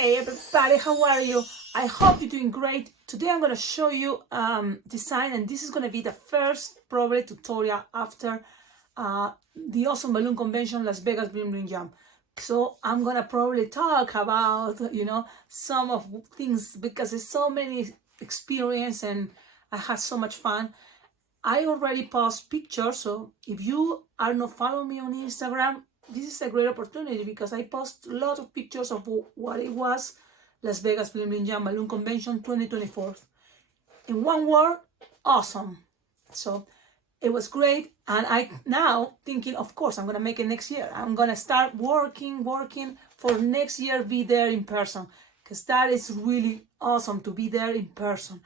Hey everybody, how are you? I hope you're doing great. Today I'm going to show you design, and this is going to be the first probably tutorial after the Awesome Balloon Convention Las Vegas Bling Bling Jam. So I'm going to probably talk about, some of things because there's so many experience and I had so much fun. I already post pictures, so if you are not following me on Instagram, this is a great opportunity because I post a lot of pictures of what it was Las Vegas Bling Bling Jam Balloon Convention 2024. In one word, awesome. So it was great, and I now thinking, of course, I'm gonna make it next year. I'm gonna start working for next year, be there in person, because that is really awesome to be there in person.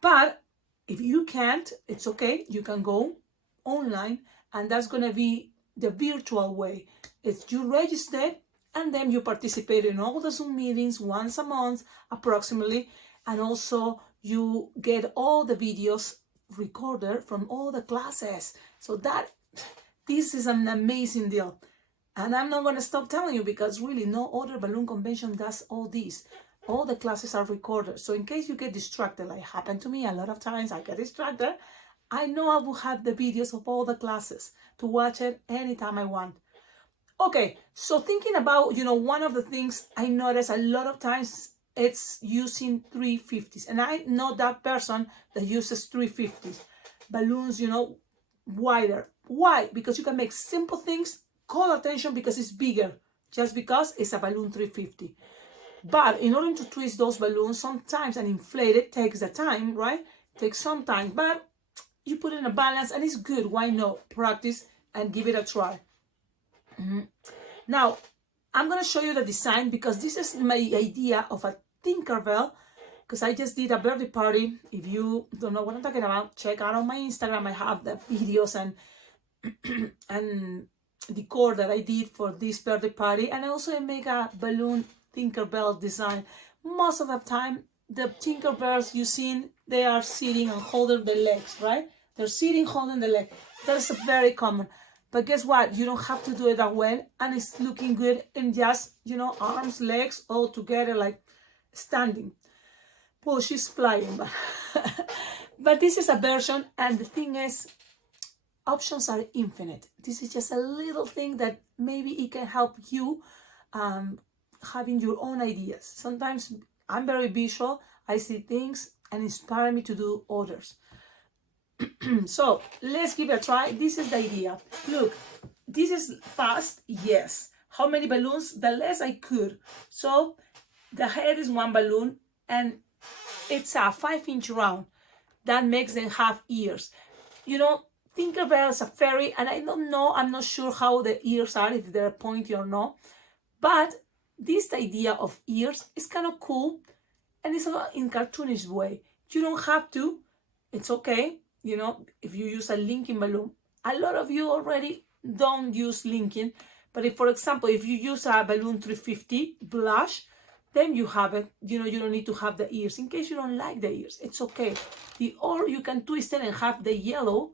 But if you can't, it's okay. You can go online, and that's gonna be the virtual way. It's you register and then you participate in all the Zoom meetings once a month approximately, and also you get all the videos recorded from all the classes. So this is an amazing deal, and I'm not going to stop telling you because really no other balloon convention does all this. All the classes are recorded, so in case you get distracted, like happened to me a lot of times, I get distracted, I know I will have the videos of all the classes to watch it anytime I want. Okay, so thinking about, one of the things I notice a lot of times, it's using 350s. And I'm not that person that uses 350s. Balloons, wider. Why? Because you can make simple things, call attention because it's bigger, just because it's a balloon 350. But in order to twist those balloons, sometimes and inflate it takes the time, right? It takes some time, but you put it in a balance and it's good. Why not? Practice and give it a try. Now, I'm going to show you the design because this is my idea of a Thinkerbell, because I just did a birthday party. If you don't know what I'm talking about, check out on my Instagram. I have the videos and and decor that I did for this birthday party. And I also make a balloon Thinkerbell design. Most of the time, the Tinkerbells you seen, they are sitting and holding the legs, right? They're sitting, holding the leg. That's very common. But guess what? You don't have to do it that way, and it's looking good in just, arms, legs, all together, like standing. Well, she's flying, but this is a version, and the thing is, options are infinite. This is just a little thing that maybe it can help you having your own ideas. Sometimes I'm very visual. I see things and inspire me to do others. So let's give it a try. This is the idea. Look, this is fast, yes. How many balloons? The less I could. So the head is one balloon, and it's a 5-inch round. That makes them have ears. Tinkerbell is a fairy, and I don't know, I'm not sure how the ears are, if they're pointy or not. But this idea of ears is kind of cool, and it's in cartoonish way. You don't have to. It's okay. If you use a linking balloon. A lot of you already don't use linking, but if, for example, if you use a balloon 350 blush, then you have it. You don't need to have the ears. In case you don't like the ears, it's okay. Or you can twist it and have the yellow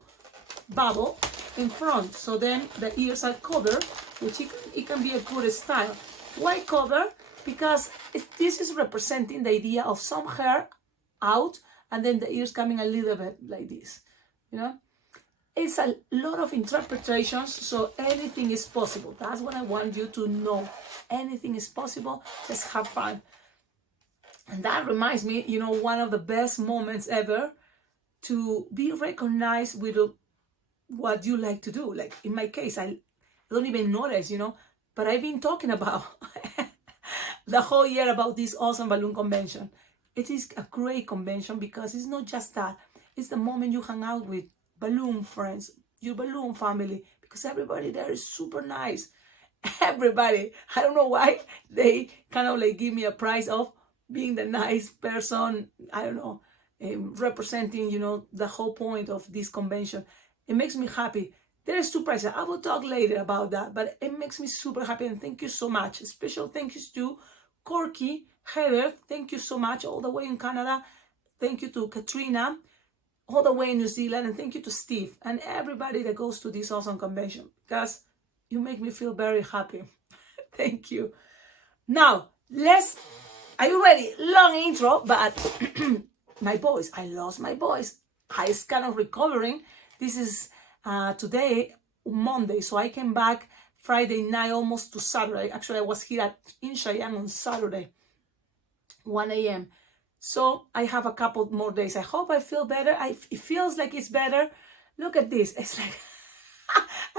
bubble in front, so then the ears are covered, which it can be a good style. Why cover? Because this is representing the idea of some hair out, and then the ears coming a little bit like this, It's a lot of interpretations, so anything is possible. That's what I want you to know. Anything is possible, just have fun. And that reminds me, one of the best moments ever to be recognized with what you like to do. Like in my case, I don't even notice, but I've been talking about the whole year about this awesome balloon convention. It is a great convention because it's not just that. It's the moment you hang out with balloon friends, your balloon family, because everybody there is super nice. Everybody. I don't know why they kind of like give me a prize of being the nice person. I don't know, representing, the whole point of this convention. It makes me happy. There is two prizes. I will talk later about that, but it makes me super happy, and thank you so much. Special thank yous to Corky, Heather, thank you so much, all the way in Canada. Thank you to Katrina, all the way in New Zealand, and thank you to Steve and everybody that goes to this awesome convention, because you make me feel very happy. Thank you. Now, let's are you ready? Long intro, but my voice, I lost my voice. I is kind of recovering. This is today, Monday, so I came back Friday night almost to Saturday. Actually, I was here in Cheyenne on Saturday, 1 a.m. So I have a couple more days. I hope I feel better. It feels like it's better. Look at this. It's like,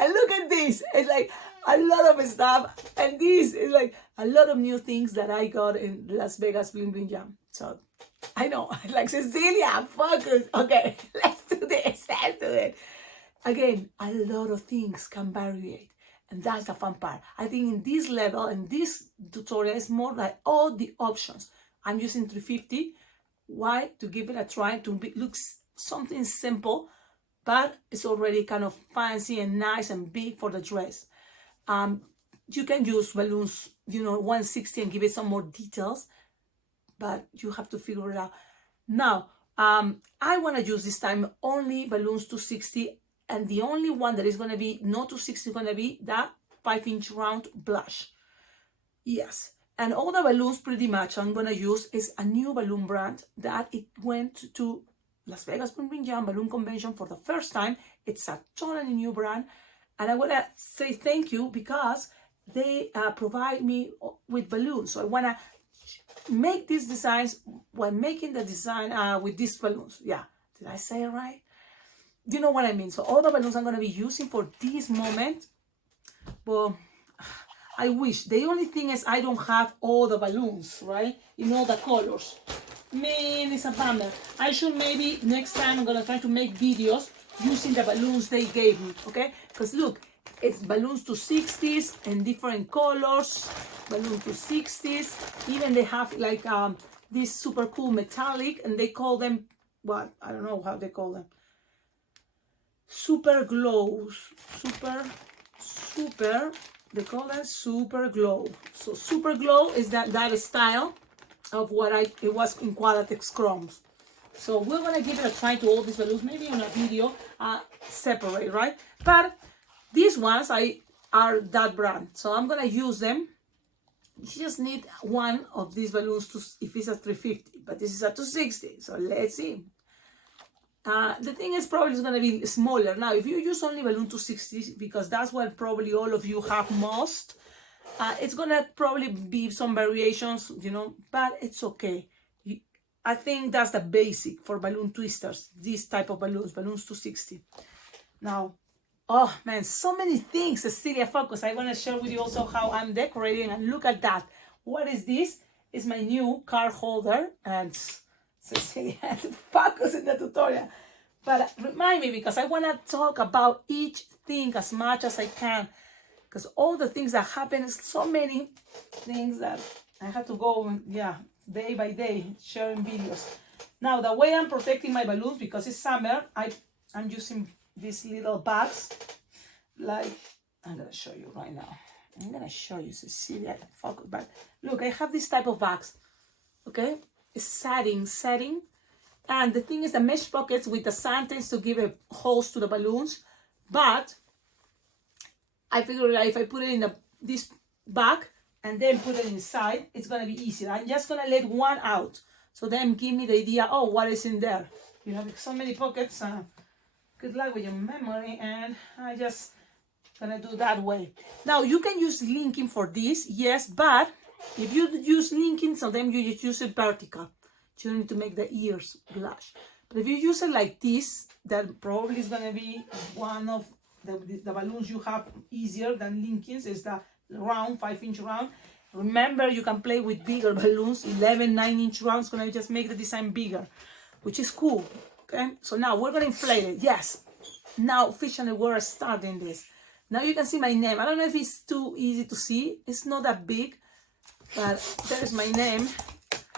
and look at this. It's like a lot of stuff. And this is like a lot of new things that I got in Las Vegas Bling Bling Jam. So I know, like, Cecilia, focus. Okay, let's do this. Let's do it. Again, a lot of things can vary. And that's the fun part. I think in this level, in this tutorial, it's more like all the options. I'm using 350. Why? To give it a try, to look something simple, but it's already kind of fancy and nice and big for the dress. You can use balloons, 160 and give it some more details, but you have to figure it out. Now, I want to use this time only balloons 260, and the only one that is going to be not 260 is going to be that 5-inch round blush. Yes. And all the balloons pretty much I'm going to use is a new balloon brand that it went to Las Vegas Bling Bling Jam Balloon Convention for the first time. It's a totally new brand. And I want to say thank you because they provide me with balloons. So I want to make these designs while making the design with these balloons. Yeah, did I say it right? You know what I mean? So all the balloons I'm going to be using for this moment. Well, I wish. The only thing is I don't have all the balloons, right? In all the colors. Man, it's a bummer. I should maybe next time I'm gonna try to make videos using the balloons they gave me, okay? Because look, it's balloons 260s in different colors, balloon 260s. Even they have like this super cool metallic, and they call them what? I don't know how they call them. Super glows, super. They call that super glow. So super glow is that style of what it was in Qualatex Chromes. So we're gonna give it a try to all these balloons, maybe on a video separate, right? But these ones are that brand, so I'm gonna use them. You just need one of these balloons if it's a 350, but this is a 260. So let's see. The thing is probably it's going to be smaller. Now, if you use only balloon 260, because that's what probably all of you have most, it's going to probably be some variations, but it's okay. I think that's the basic for balloon twisters, this type of balloons 260. Now, oh man, so many things, Cecilia, focus. I want to share with you also how I'm decorating, and look at that. What is this? It's my new card holder, and Cecilia had to focus in the tutorial. But remind me, because I want to talk about each thing as much as I can. Because all the things that happen, so many things that I have to go, day by day, sharing videos. Now, the way I'm protecting my balloons, because it's summer, I'm using these little bags. Like, I'm going to show you right now. I'm going to show you, Cecilia, focus. But look, I have this type of bags, okay? It's setting, and the thing is the mesh pockets with the sandings to give a holes to the balloons, but I figured if I put it in this bag and then put it inside, it's gonna be easier. I'm just gonna let one out, so then give me the idea, oh, what is in there, because so many pockets. Good luck with your memory, and I just gonna do that way. Now you can use linking for this, yes, but if you use linking, so then you just use it vertical. You don't need to make the ears blush. But if you use it like this, that probably is going to be one of the balloons you have easier than linkings, is the round, 5-inch round. Remember, you can play with bigger balloons, 11, 9-inch rounds, going to just make the design bigger, which is cool. Okay, so now we're going to inflate it. Yes, now officially we're starting this. Now you can see my name. I don't know if it's too easy to see. It's not that big. But there's my name,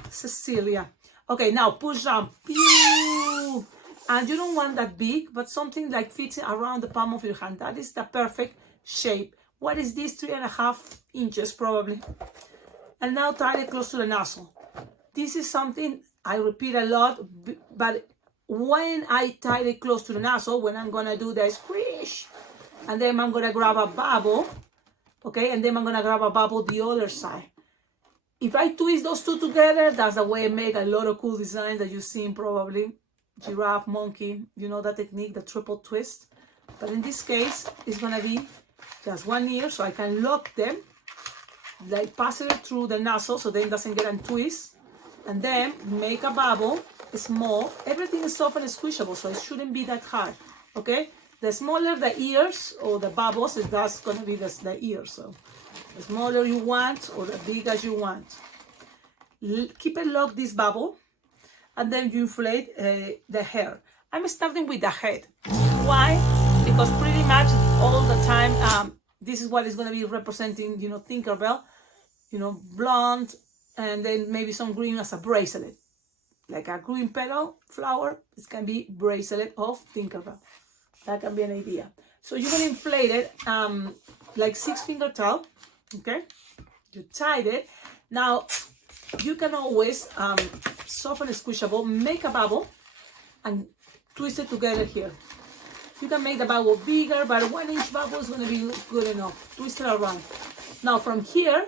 Cecilia. Okay, now push down. Pew! And you don't want that big, but something like fits around the palm of your hand. That is the perfect shape. What is this? 3.5 inches probably. And now tie it close to the nozzle. This is something I repeat a lot, but when I tie it close to the nozzle, when I'm gonna do the squish, and then I'm gonna grab a bubble, okay, and then I'm gonna grab a bubble the other side. if I twist those two together, that's the way I make a lot of cool designs that you've seen probably. Giraffe, monkey, you know that technique, the triple twist. But in this case, it's gonna be just one ear, so I can lock them, like pass it through the nozzle so then it doesn't get a twist, and then make a bubble, small. Everything is soft and squishable, so it shouldn't be that hard, okay? The smaller the ears or the bubbles, that's gonna be the ears, so the smaller you want or the big as you want. Keep it locked, this bubble, and then you inflate the hair. I'm starting with the head. Why? Because pretty much all the time, this is what is going to be representing, you know, Tinkerbell, you know, blonde, and then maybe some green as a bracelet. Like a green petal flower, it can be bracelet of Tinkerbell. That can be an idea. So you're going to inflate it like 6-finger tall, okay? You tied it. Now, you can always, soft and squishable, make a bubble and twist it together here. You can make the bubble bigger, but a 1-inch bubble is going to be good enough. Twist it around. Now from here,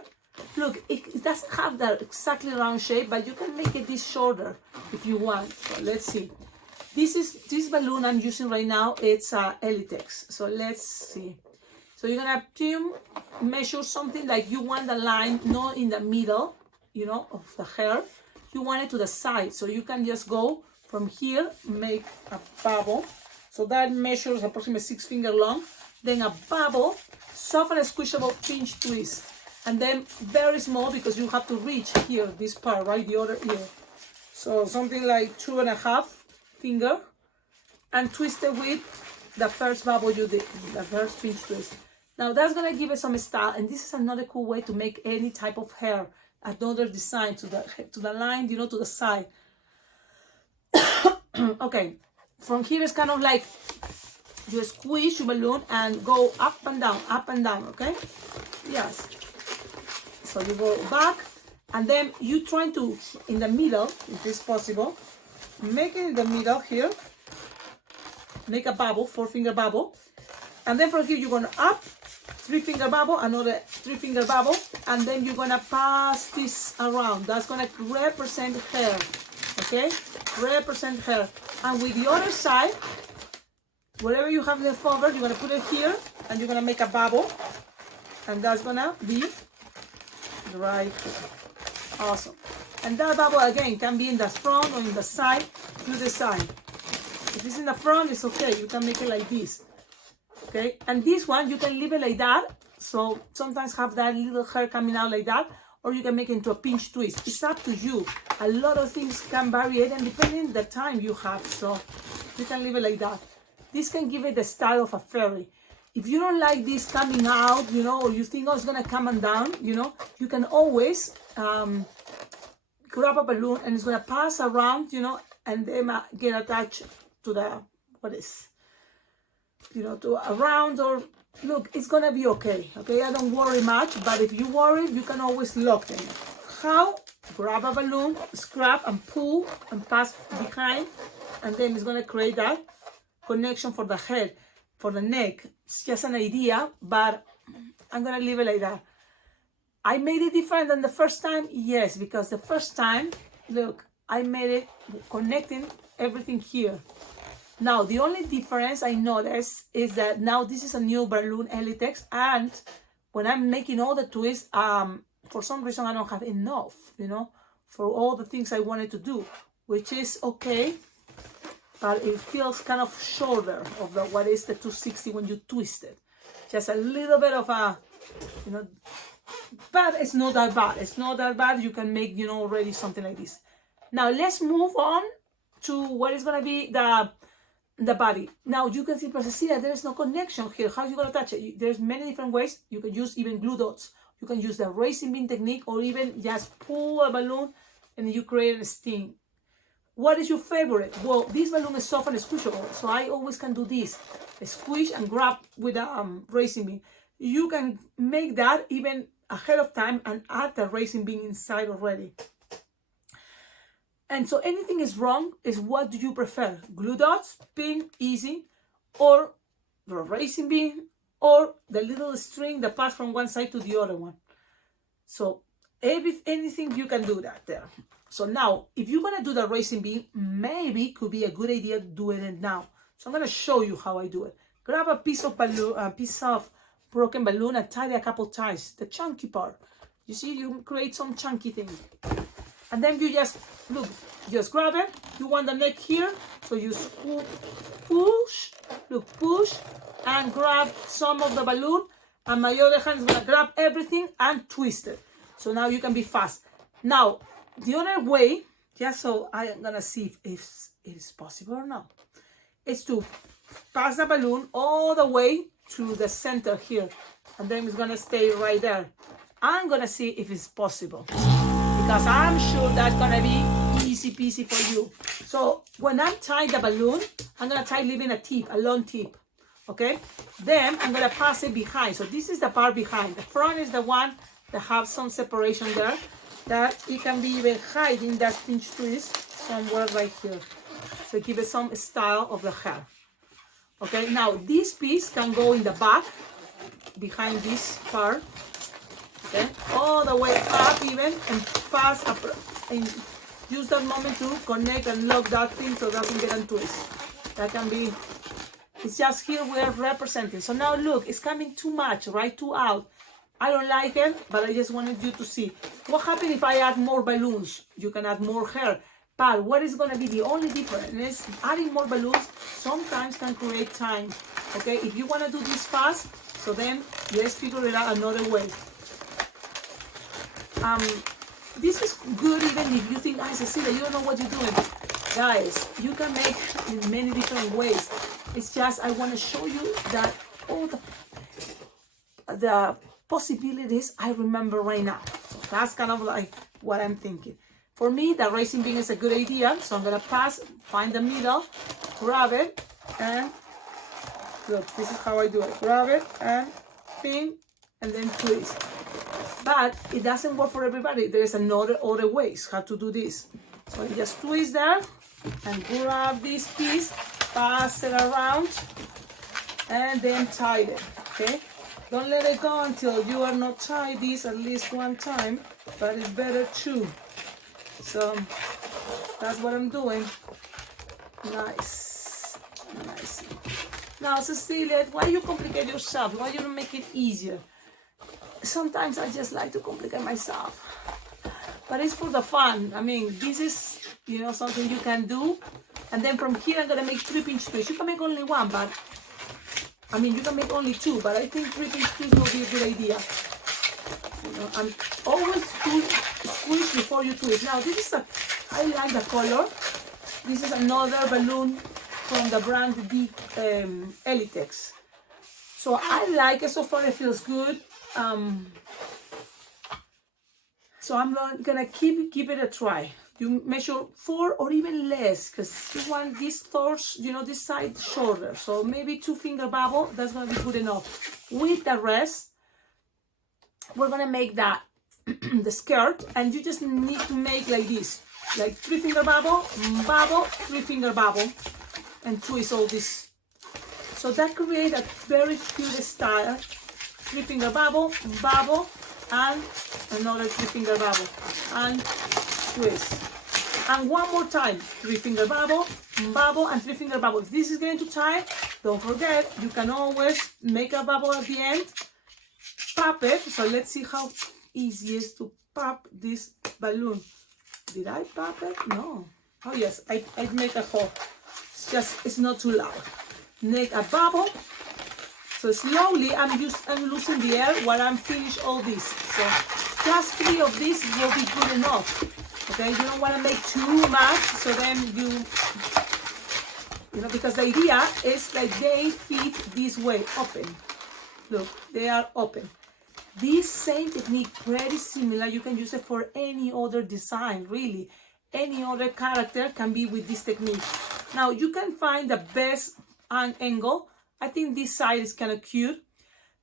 look, it doesn't have that exactly round shape, but you can make it this shorter if you want. So let's see. This balloon I'm using right now, it's Elitex. So let's see. So you're going to measure something like you want the line not in the middle, you know, of the hair. You want it to the side. So you can just go from here, make a bubble. So that measures approximately 6 fingers long. Then a bubble, soft and squishable pinch twist. And then very small because you have to reach here, this part, right? The other ear. So something like 2.5 fingers. And twist it with the first bubble you did, the first pinch twist. Now that's going to give it some style. And this is another cool way to make any type of hair. Another design to the line, you know, to the side. Okay. From here it's kind of like you squeeze your balloon and go up and down, okay? Yes. So you go back, and then you trying to, in the middle, if it's possible, make it in the middle here, make a bubble, 4-finger bubble, and then from here you're going up, 3-finger bubble, another 3-finger bubble, and then you're going to pass this around. That's going to represent hair, okay? Represent hair. And with the other side, whatever you have left over, you're going to put it here, and you're going to make a bubble, and that's going to be right here. Awesome. And that bubble, again, can be in the front or in the side. You decide. If it's in the front, it's okay. You can make it like this. Okay? And this one, you can leave it like that. So sometimes have that little hair coming out like that. Or you can make it into a pinch twist. It's up to you. A lot of things can vary, and depending the time you have. So you can leave it like that. This can give it the style of a fairy. If you don't like this coming out, you know, or you think, oh, it's going to come and down, you know, you can always grab a balloon and it's going to pass around, you know, and then get attached to the, to around, or look, it's going to be okay. Okay, I don't worry much, but if you worry, you can always lock them. How? Grab a balloon, scrap and pull and pass behind, and then it's going to create that connection for the head, for the neck. It's just an idea, but I'm going to leave it like that. I made it different than the first time, yes, because the first time, look, I made it connecting everything here. Now, the only difference I noticed is that now this is a new balloon Elitex, and when I'm making all the twists, for some reason I don't have enough, you know, for all the things I wanted to do, which is okay, but it feels kind of shorter of the what is the 260 when you twist it. Just a little bit of a, you know, but it's not that bad. It's not that bad. You can make, you know, already something like this. Now let's move on to what is going to be the body. Now you can see, Cecilia, there is no connection here. How are you going to touch it? There's many different ways. You can use even glue dots. You can use the racing bean technique, or even just pull a balloon and you create a sting. What is your favorite? Well, this balloon is soft and squishable, so I always can do this. Squish and grab with a racing bean. You can make that even ahead of time and add the racing bean inside already. And so anything is wrong is, what do you prefer? Glue dots, pin, easy, or the racing bean, or the little string that passes from one side to the other one. So anything you can do that there. So now, if you're gonna do the racing beam, maybe could be a good idea doing it now. So I'm gonna show you how I do it. Grab a piece of balloon, a piece of broken balloon, and tie it a couple times, the chunky part. You see, you create some chunky thing. And then you just, look, just grab it. You want the neck here, so you push, look, push, and grab some of the balloon. And my other hand is gonna grab everything and twist it. So now you can be fast. Now, the other way, just so I am gonna see if it is possible or not, is to pass the balloon all the way to the center here. And then it's gonna stay right there. I'm gonna see if it's possible, because I'm sure that's gonna be easy peasy for you. So when I tie the balloon, I'm gonna tie leaving a tip, a long tip, okay? Then I'm gonna pass it behind. So this is the part behind. The front is the one that have some separation there, that it can be even hiding that pinch twist somewhere right here. So give it some style of the hair. Okay, now this piece can go in the back, behind this part. Okay, all the way up even, and pass up, and use that moment to connect and lock that thing so it doesn't get untwist. That can be, it's just here we're representing. So now look, it's coming too much, right? Too out. I don't like it, but I just wanted you to see. What happens if I add more balloons? You can add more hair. But what is going to be the only difference is adding more balloons sometimes can create time. Okay, if you want to do this fast, so then let's figure it out another way. This is good even if you think, Cecilia, you don't know what you're doing. Guys, you can make in many different ways. It's just I want to show you that all the possibilities I remember right now. So that's kind of like what I'm thinking. For me, the racing beam is a good idea. So I'm gonna pass, find the middle, grab it, and look, this is how I do it. Grab it and pin, and then twist. But it doesn't work for everybody. There's other ways how to do this. So you just twist there and grab this piece, pass it around, and then tie it. Okay? Don't let it go until you are not tied this at least one time, but it's better too. So that's what I'm doing. Nice. Nice. Now, Cecilia, why you complicate yourself? Why you don't make it easier? Sometimes I just like to complicate myself. But it's for the fun. I mean, this is, something you can do. And then from here, I'm going to make 3-pinch twists. You can make only one, but you can make only 2, but I think 3-pinch twists will be a good idea. And always squeeze before you twist. Now, I like the color. This is another balloon from the brand Elitex. So I like it so far. It feels good. So I'm gonna give it a try. You measure 4 or even less, because you want this torso, this side shorter. So maybe 2-finger bubble, that's gonna be good enough. With the rest, we're gonna make that the skirt, and you just need to make like this, like 3-finger bubble, 3-finger bubble, and twist all this. So that creates a very cute style. 3-finger bubble, and another 3-finger bubble, and twist. And one more time, 3-finger bubble, and 3-finger bubble. If this is getting too tight, don't forget, you can always make a bubble at the end, pop it. So let's see how easy it is to pop this balloon. Did I pop it? No. Oh yes, I make a hole. It's not too loud. Make a bubble. So slowly, I'm losing the air while I'm finish all this. So just 3 of these will be good enough. Okay, you don't want to make too much, so then because the idea is like they fit this way, open. Look, they are open. This same technique, pretty similar. You can use it for any other design, really. Any other character can be with this technique. Now, you can find the best angle. I think this side is kind of cute.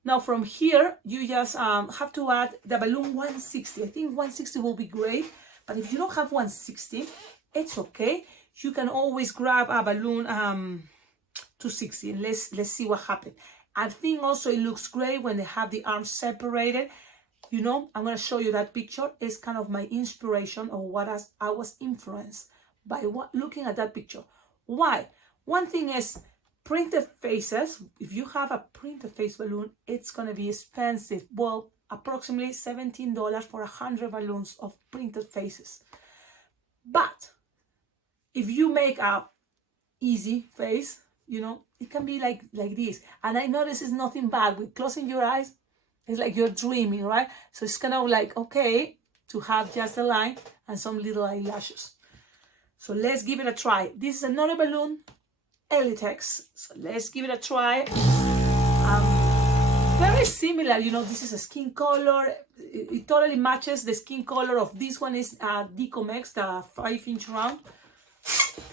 Now from here, you just have to add the balloon 160. I think 160 will be great. But if you don't have 160, it's okay. You can always grab a balloon 260 and let's see what happens. I think also it looks great when they have the arms separated. You know, I'm going to show you that picture. It's kind of my inspiration of what I was influenced by looking at that picture. Why? One thing is printed faces. If you have a printed face balloon, it's going to be expensive. Well, approximately $17 for 100 balloons of printed faces. But if you make a easy face, you know, it can be like this. And I know this is nothing bad. With closing your eyes, it's like you're dreaming, right? So it's kind of like, okay, to have just a line and some little eyelashes. So let's give it a try. This is another balloon, Elitex. So let's give it a try. Very similar, you know, this is a skin color. It totally matches the skin color of this one is Decomex, the 5-inch round.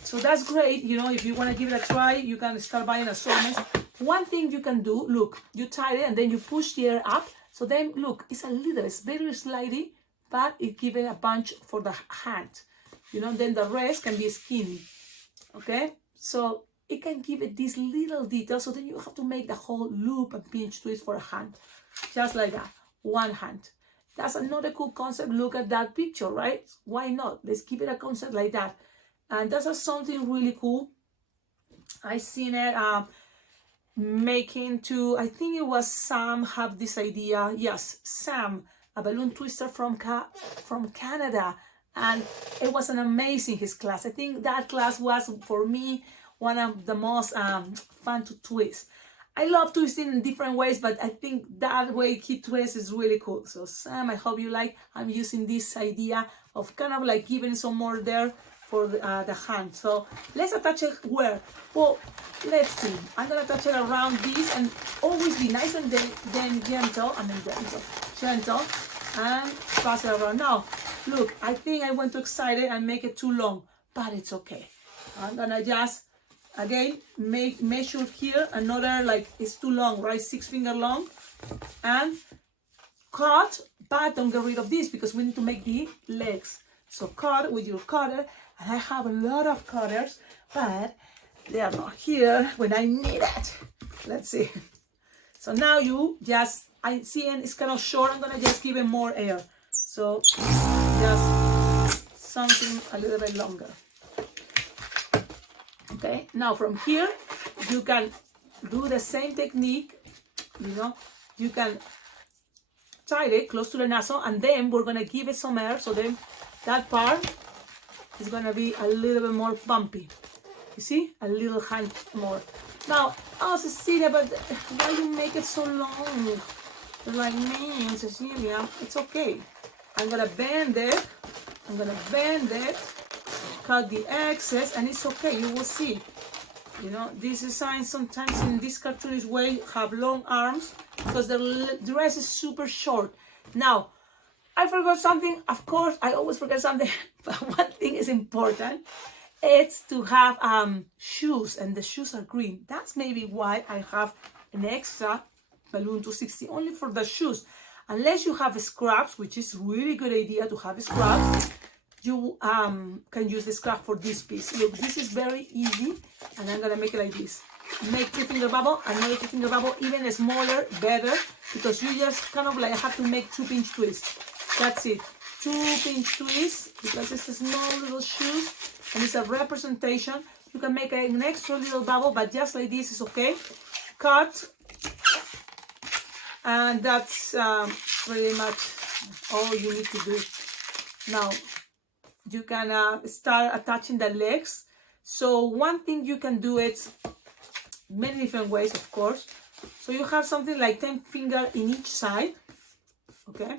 So that's great, you know, if you want to give it a try, you can start buying assortments. One thing you can do, look, you tie it and then you push the air up. So then, look, it's very slidey, but it gives it a punch for the hand. You know, then the rest can be skinny, okay? So it can give it this little detail, so then you have to make the whole loop and pinch twist for a hand. Just like that, one hand. That's another cool concept. Look at that picture, right? Why not? Let's give it a concept like that. And that's something really cool. I seen it making to, I think it was Sam have this idea. Yes, Sam, a balloon twister from Canada. And it was an amazing, his class. I think that class was, for me, one of the most fun to twist. I love twisting in different ways, but I think that way he twists is really cool. So Sam, I hope you like. I'm using this idea of kind of like giving some more there for the hand. So let's attach it where? Well, let's see. I'm gonna attach it around this and always be nice and then gentle. Gentle, and pass it around. Now, look, I think I went too excited and make it too long, but it's okay. I'm gonna just, again, measure here, another, like, it's too long, right? 6-finger long, and cut, but don't get rid of this because we need to make the legs. So cut with your cutter, and I have a lot of cutters, but they are not here when I need it. Let's see. So now you just, I see it's kind of short, I'm gonna just give it more air. So just something a little bit longer. Okay, now from here, you can do the same technique, you know, you can tie it close to the nozzle, and then we're gonna give it some air, so then that part is gonna be a little bit more bumpy. You see, a little hand more. Now, oh, Cecilia, but why you make it so long? Like me, Cecilia, it's okay. I'm gonna bend it, cut the excess, and it's okay, you will see. You know, this design sometimes in this cartoonish way have long arms because the dress is super short. Now, I forgot something. Of course, I always forget something, but one thing is important. It's to have shoes, and the shoes are green. That's maybe why I have an extra balloon 260 only for the shoes. Unless you have scraps, which is really good idea to have scraps, you can use the scrap for this piece. Look, this is very easy, and I'm gonna make it like this. Make 2-finger bubble, another 2-finger bubble, even smaller, better, because you just kind of like have to make 2-pinch twists. That's it, 2-pinch twists, because it's a small little shoes, and it's a representation. You can make an extra little bubble, but just like this is okay. Cut, and that's pretty much all you need to do. Now, you can start attaching the legs. So one thing you can do, it's many different ways, of course. So you have something like 10 fingers in each side, okay?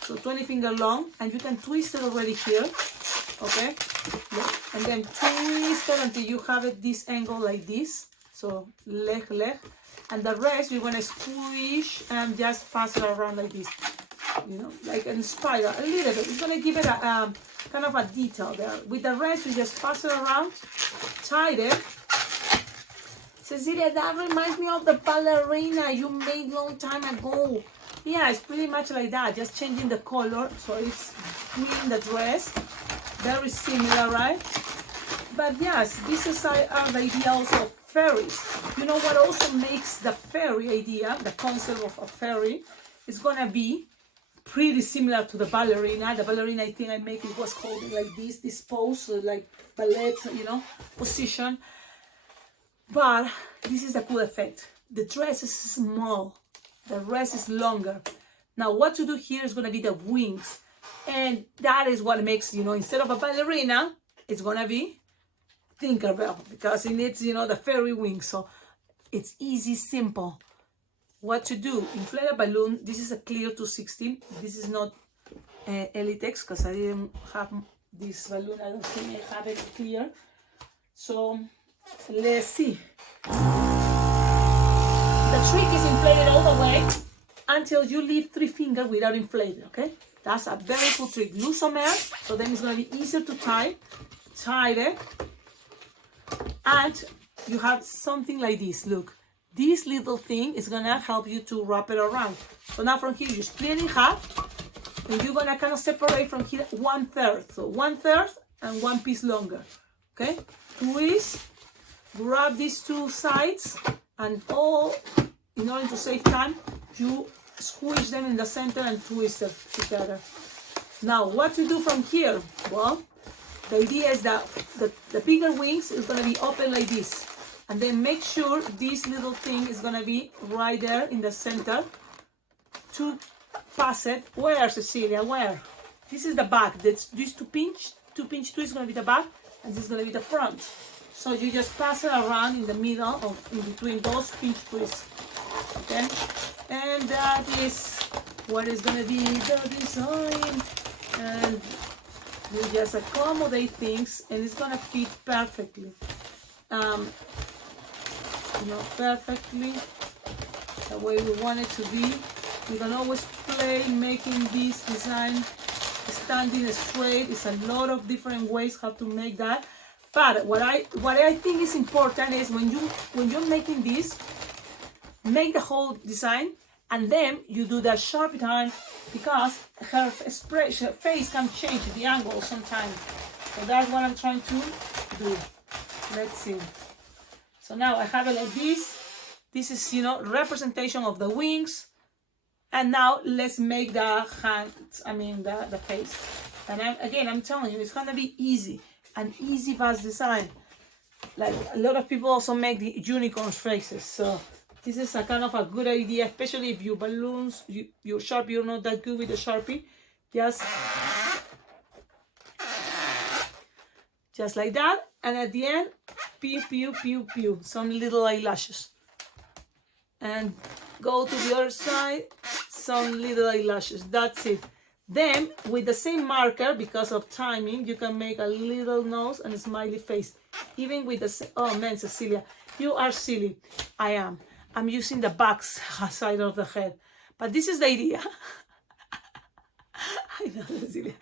So 20 finger long, and you can twist it already here, okay? Yeah. And then twist it until you have it this angle like this. So leg, and the rest you're gonna squish and just pass it around like this, you know, like a spiral, a little bit. It's gonna give it a kind of a detail there. With the rest, you just pass it around, tie it. Cecilia, that reminds me of the ballerina you made long time ago. Yeah, it's pretty much like that, just changing the color, so it's green, the dress, very similar, right? But yes, this is the idea also of fairies. You know what also makes the fairy idea, the concept of a fairy, is gonna be pretty similar to the ballerina. The ballerina, I think I make it was holding like this pose, like ballet, you know, position. But this is a cool effect. The dress is small, the rest is longer. Now what to do here is going to be the wings. And that is what makes, you know, instead of a ballerina, it's going to be Thinkerbell, because it needs, you know, the fairy wings. So it's easy, simple. What to do? Inflate a balloon. This is a clear 260. This is not Elitex because I didn't have this balloon. I don't think I have it clear. So let's see. The trick is inflate it all the way until you leave 3 fingers without inflating, okay? That's a very cool trick. Lose some air, so then it's going to be easier to tie. Tie it. And you have something like this. Look, this little thing is going to help you to wrap it around. So now from here, you split it in half. And you're going to kind of separate from here 1/3. So 1/3 and 1 piece longer. Okay? Twist. Grab these 2 sides. And all, in order to save time, you squish them in the center and twist them together. Now, what to do from here? Well, the idea is that the bigger wings is going to be open like this. And then make sure this little thing is going to be right there in the center to pass it. Where, Cecilia? Where? This is the back. These two pinch twists is going to be the back, and this is going to be the front. So you just pass it around in the middle, of in between those pinch twists. Okay? And that is what is going to be the design. And you just accommodate things, and it's going to fit perfectly. You know, perfectly the way we want it to be. You can always play making this design standing straight. It's a lot of different ways how to make that. But what I think is important is when you're making this, make the whole design, and then you do the sharp time, because her expression, her face can change the angle sometimes. So that's what I'm trying to do. Let's see. So now I have it like this. This is, you know, representation of the wings. And now let's make the hands, the face. And I'm telling you, it's going to be easy. An easy, fast design. Like a lot of people also make the unicorns faces. So this is a kind of a good idea, especially if your balloons, your Sharpie, you're not that good with the Sharpie. Just like that. And at the end, pew, pew, pew, pew. Some little eyelashes. And go to the other side, some little eyelashes. That's it. Then, with the same marker, because of timing, you can make a little nose and a smiley face. Even with the... Oh, man, Cecilia, you are silly. I am. I'm using the back side of the head. But this is the idea. I know, Cecilia.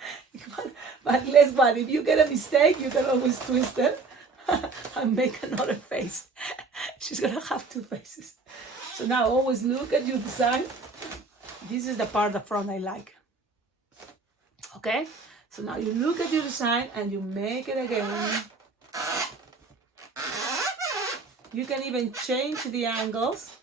But if you get a mistake, you can always twist it and make another face. She's going to have 2 faces. So now always look at your design. This is the part, the front, I like. Okay? So now you look at your design and you make it again. You can even change the angles.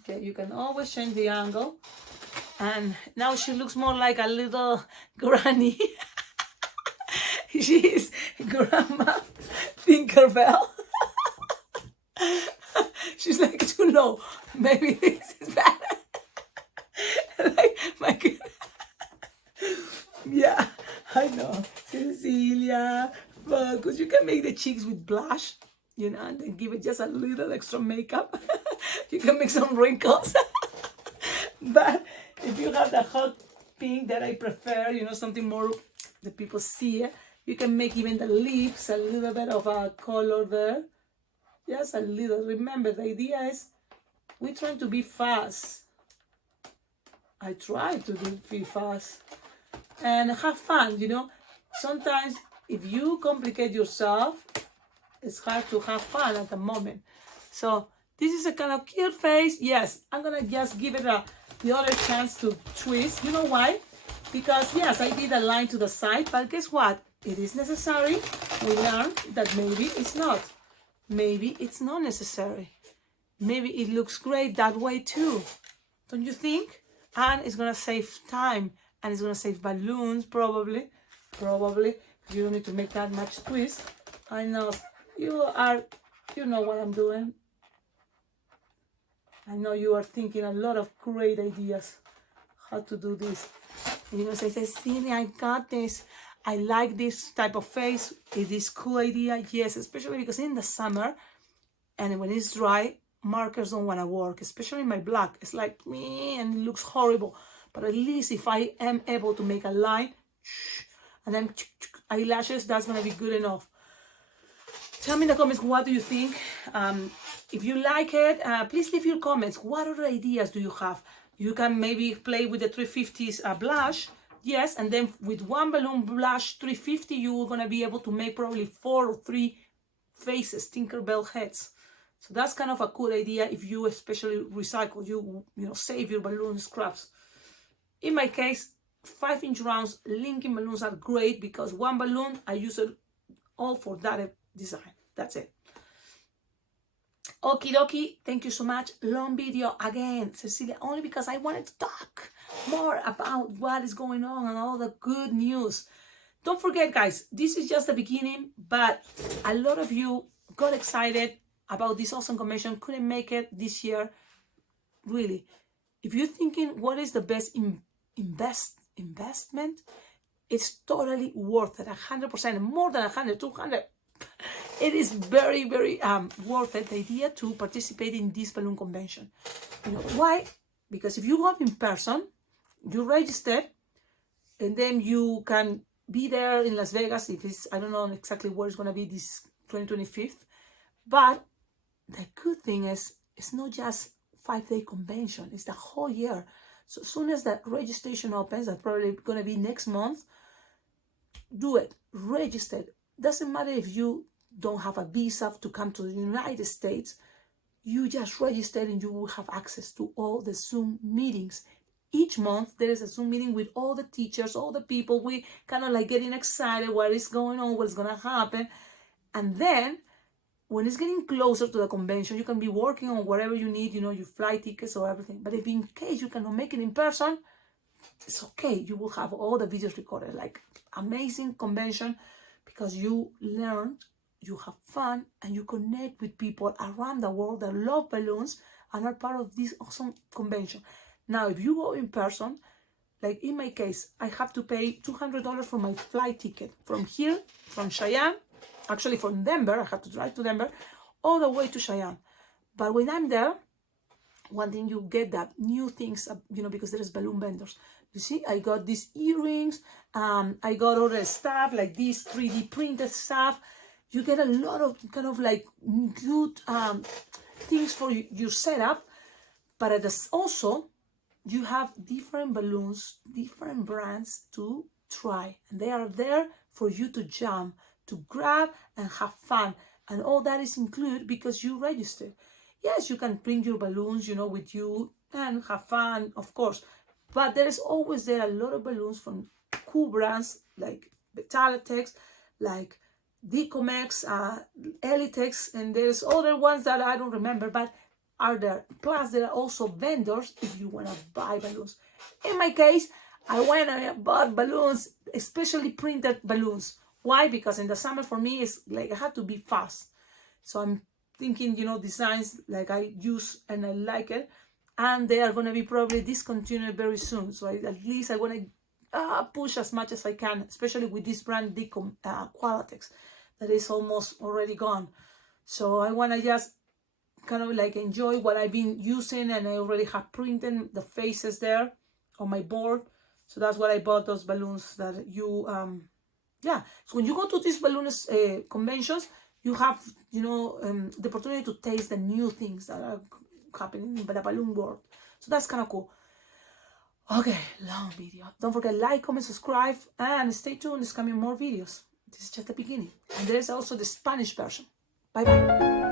Okay, you can always change the angle. And now she looks more like a little granny. She is Grandma Thinkerbell. She's like too low. Maybe this is better. Like my goodness. Yeah, I know. Cecilia. Because you can make the cheeks with blush, you know, and then give it just a little extra makeup. You can make some wrinkles. But if you have the hot pink that I prefer, you know, something more that people see, you can make even the lips a little bit of a color there. Just a little. Remember, the idea is we're trying to be fast. I try to be fast. And have fun, you know. Sometimes if you complicate yourself, it's hard to have fun at the moment. So this is a kind of cute face. Yes, I'm going to just give it the other chance to twist. You know why? Because yes, I did a line to the side, but guess what? It is necessary. We learned that maybe it's not. maybe it's not necessary. Maybe it looks great that way too. Don't you think? And it's gonna save time, and it's gonna save balloons probably. You don't need to make that much twist. I know you know what I'm doing. I know you are thinking a lot of great ideas how to do this. And you're gonna say, Cecilia, I got this. I like this type of face. It is cool idea. Yes, especially because in the summer and when it's dry, markers don't want to work, especially my black. It's like me and it looks horrible. But at least if I am able to make a line and then eyelashes, that's gonna be good enough. Tell me in the comments, what do you think? If you like it, please leave your comments. What other ideas do you have? You can maybe play with the 350s blush. Yes, and then with one balloon blush 350, you're gonna be able to make probably 4 or 3 faces, Tinkerbell heads. So that's kind of a cool idea if you especially recycle, you know, save your balloon scraps. In my case, 5-inch rounds linking balloons are great because one balloon, I use it all for that design. That's it. Okie dokie, thank you so much. Long video again, Cecilia, only because I wanted to talk more about what is going on and all the good news. Don't forget, guys, this is just the beginning, but a lot of you got excited about this awesome convention, couldn't make it this year. Really, if you're thinking what is the best investment, it's totally worth it. 100%, more than 100, 200. It is very, very worth it, the idea to participate in this balloon convention. You know why? Because if you go in person, you register, and then you can be there in Las Vegas. If it's, I don't know exactly where it's going to be this 2025, but the good thing is it's not just 5-day convention, it's the whole year. So as soon as that registration opens, that's probably going to be next month, do it, register. Doesn't matter if you don't have a visa to come to the United States, you just register and you will have access to all the Zoom meetings. Each month there is a Zoom meeting with all the teachers, all the people. We kind of like getting excited what is going on, what's going to happen. And then when it's getting closer to the convention, you can be working on whatever you need, you know, your flight tickets or everything. But if in case you cannot make it in person, it's okay. You will have all the videos recorded. Like, amazing convention because you learn, you have fun, and you connect with people around the world that love balloons and are part of this awesome convention. Now, if you go in person, like in my case, I have to pay $200 for my flight ticket from here, from Cheyenne, actually from Denver. I have to drive to Denver all the way to Cheyenne. But when I'm there, one thing you get that new things, you know, because there's balloon vendors. You see, I got these earrings, I got other stuff like this 3D printed stuff. You get a lot of kind of like good things for your setup, but also you have different balloons, different brands to try, and they are there for you to jump, to grab and have fun. And all that is included because you registered. Yes, you can bring your balloons, you know, with you and have fun, of course. But there is always there a lot of balloons from cool brands like Betalatex, like Decomex, Elitex, and there's other ones that I don't remember, but are there. Plus, there are also vendors if you want to buy balloons. In my case, I went and bought balloons, especially printed balloons. Why? Because in the summer for me, it's like I have to be fast. So I'm thinking, you know, designs like I use and I like it. And they are going to be probably discontinued very soon. So at least I want to push as much as I can, especially with this brand Qualitex that is almost already gone. So I want to just kind of like enjoy what I've been using, and I already have printed the faces there on my board. So that's what I bought, those balloons that you, yeah. So when you go to these balloons conventions, you have, you know, the opportunity to taste the new things that are happening in the balloon world. So that's kind of cool. Okay, long video. Don't forget, like, comment, subscribe, and stay tuned. There's coming more videos. This is just the beginning. And there's also the Spanish version. Bye bye.